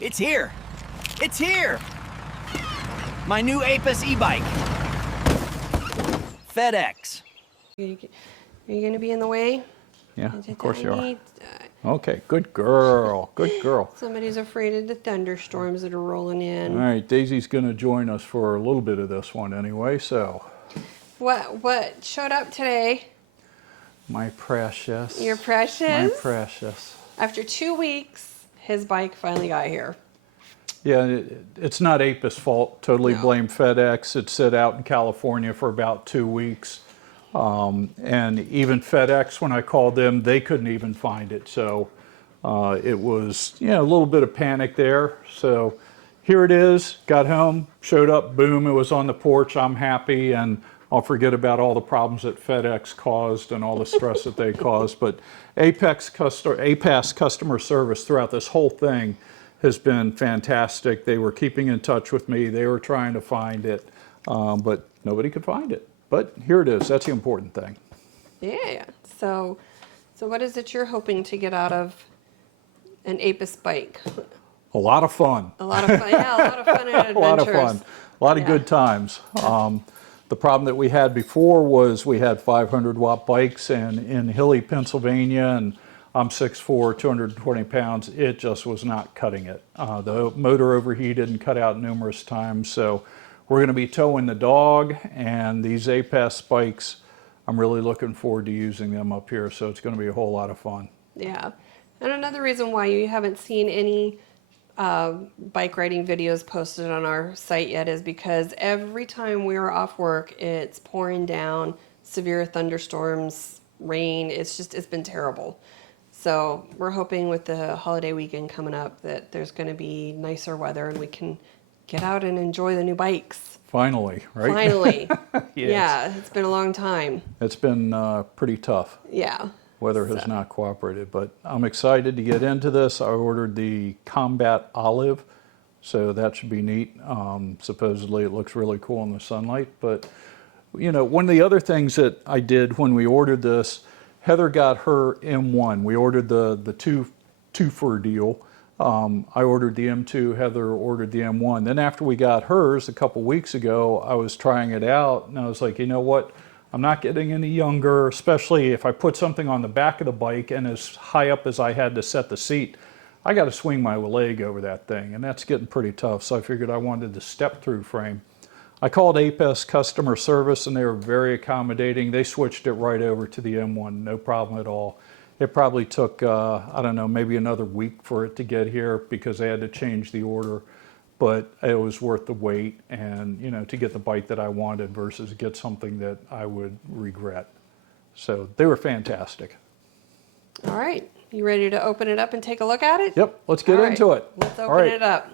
It's here. It's here. My new Aipas e-bike. FedEx. Are you gonna be in the way? Yeah, of course you are. Okay, good girl, good girl. Somebody's afraid of the thunderstorms that are rolling in. All right, Daisy's going to join us for a little bit of this one anyway, so. What showed up today? My precious. Your precious? My precious. After 2 weeks, his bike finally got here. Yeah, it's not Aipas' fault. Totally No. blame FedEx. It sat out in California for about 2 weeks. And even FedEx, when I called them, they couldn't even find it. So it was, a little bit of panic there. So here it is, got home, showed up, boom, it was on the porch. I'm happy, and I'll forget about all the problems that FedEx caused and all the stress that they caused. But Aipas customer service throughout this whole thing has been fantastic. They were keeping in touch with me. They were trying to find it, but nobody could find it. But here it is. That's the important thing. Yeah. So what is it you're hoping to get out of an Aipas bike? A lot of fun. A lot of fun. Yeah, a lot of fun and adventures. A lot of fun. A lot of good times. The problem that we had before was we had 500-watt bikes, and in Hilly, Pennsylvania, and I'm 6'4", 220 pounds, it just was not cutting it. The motor overheated and cut out numerous times, so we're going to be towing the dog, and these Aipas bikes, I'm really looking forward to using them up here, so it's going to be a whole lot of fun. Yeah. And another reason why you haven't seen any bike riding videos posted on our site yet is because every time we're off work, it's pouring down, severe thunderstorms, rain. It's been terrible. So we're hoping with the holiday weekend coming up that there's going to be nicer weather and we can get out and enjoy the new bikes. Finally, right? Finally. Yes. Yeah, it's been a long time. It's been pretty tough. Yeah. Weather has not cooperated, but I'm excited to get into this. I ordered the Combat Olive, so that should be neat. Supposedly it looks really cool in the sunlight, but one of the other things that I did when we ordered this, Heather got her M1. We ordered the two-for deal. I ordered the M2, Heather ordered the M1. Then after we got hers a couple weeks ago, I was trying it out, and I was like, you know what? I'm not getting any younger, especially if I put something on the back of the bike and as high up as I had to set the seat, I got to swing my leg over that thing, and that's getting pretty tough. So I figured I wanted the step-through frame. I called Aipas customer service, and they were very accommodating. They switched it right over to the M1, no problem at all. It probably took, I don't know, maybe another week for it to get here because they had to change the order. But it was worth the wait and, to get the bike that I wanted versus get something that I would regret. So they were fantastic. All right. You ready to open it up and take a look at it? Yep, let's get into it. Let's open it up.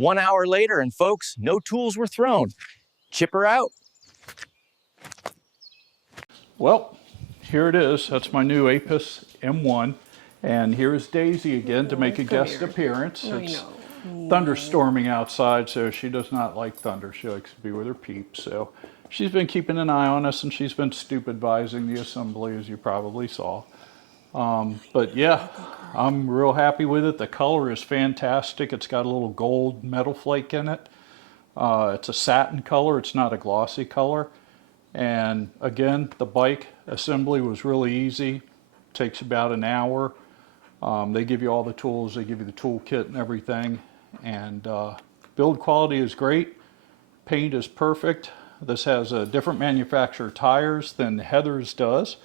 1 hour later, and folks, no tools were thrown. Chip her out. Well, here it is. That's my new Aipas M1. And here's Daisy again to make a guest appearance. It's thunderstorming outside, so she does not like thunder. She likes to be with her peeps. So she's been keeping an eye on us, and she's been stupidvising the assembly, as you probably saw. But yeah, I'm real happy with it. The color is fantastic. It's got a little gold metal flake in it. It's a satin color. It's not a glossy color. And again, the bike assembly was really easy. Takes about an hour. They give you all the tools. They give you the tool kit and everything. And build quality is great. Paint is perfect. This has a different manufacturer tires than Heather's does.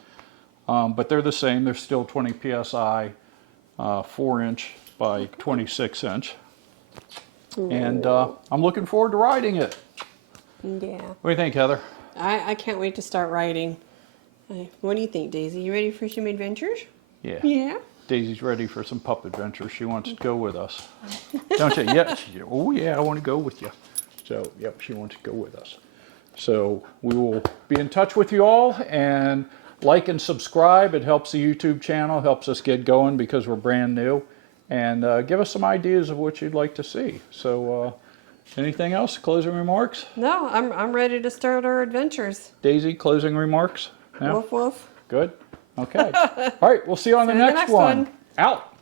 But they're the same. They're still 20 PSI, 4-inch by 26-inch. And I'm looking forward to riding it. Yeah. What do you think, Heather? I can't wait to start riding. What do you think, Daisy? You ready for some adventures? Yeah. Yeah. Daisy's ready for some pup adventures. She wants to go with us. Don't you? Yeah. Oh, yeah, I want to go with you. So, yep, she wants to go with us. So, we will be in touch with you all, and like and subscribe. It helps the YouTube channel, helps us get going because we're brand new. And give us some ideas of what you'd like to see. So, anything else? Closing remarks? No, I'm ready to start our adventures. Daisy, closing remarks? No? Woof woof. Good? Okay. All right, we'll see you on the next one. Out.